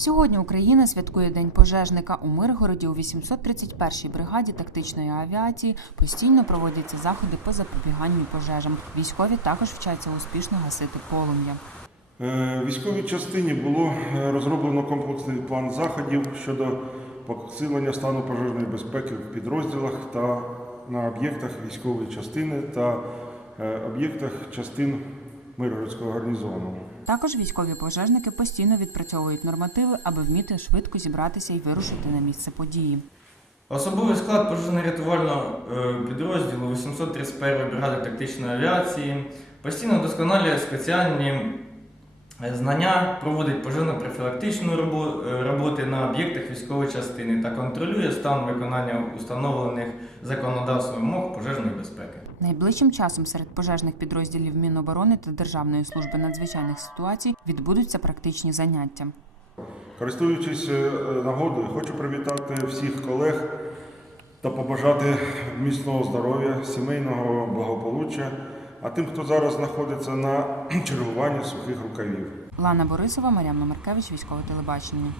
Сьогодні Україна святкує День пожежника у Миргороді у 831-й бригаді тактичної авіації. Постійно проводяться заходи по запобіганню пожежам. Військові також вчаться успішно гасити полум'я. Е, Військовій частині було е, розроблено комплексний план заходів щодо посилення стану пожежної безпеки в підрозділах та на об'єктах військової частини та е, об'єктах частин Миргородського гарнізону. Також військові пожежники постійно відпрацьовують нормативи, аби вміти швидко зібратися і вирушити на місце події. Особовий склад пожежно-рятувального е, підрозділу 831 бригади тактичної авіації постійно вдосконалює спеціальні знання, проводить пожежно-профілактичну робо- е, роботи на об'єктах військової частини та контролює стан виконання установлених законодавством вимог пожежної безпеки. Найближчим часом серед пожежних підрозділів Міноборони та Державної служби надзвичайних ситуацій відбудуться практичні заняття. Користуючись е, нагодою, хочу привітати всіх колег та побажати міцного здоров'я, сімейного благополуччя, а тим, хто зараз знаходиться на чергуванні сухих рукавів. Лана Борисова, Мар'яна Маркевич, військове телебачення.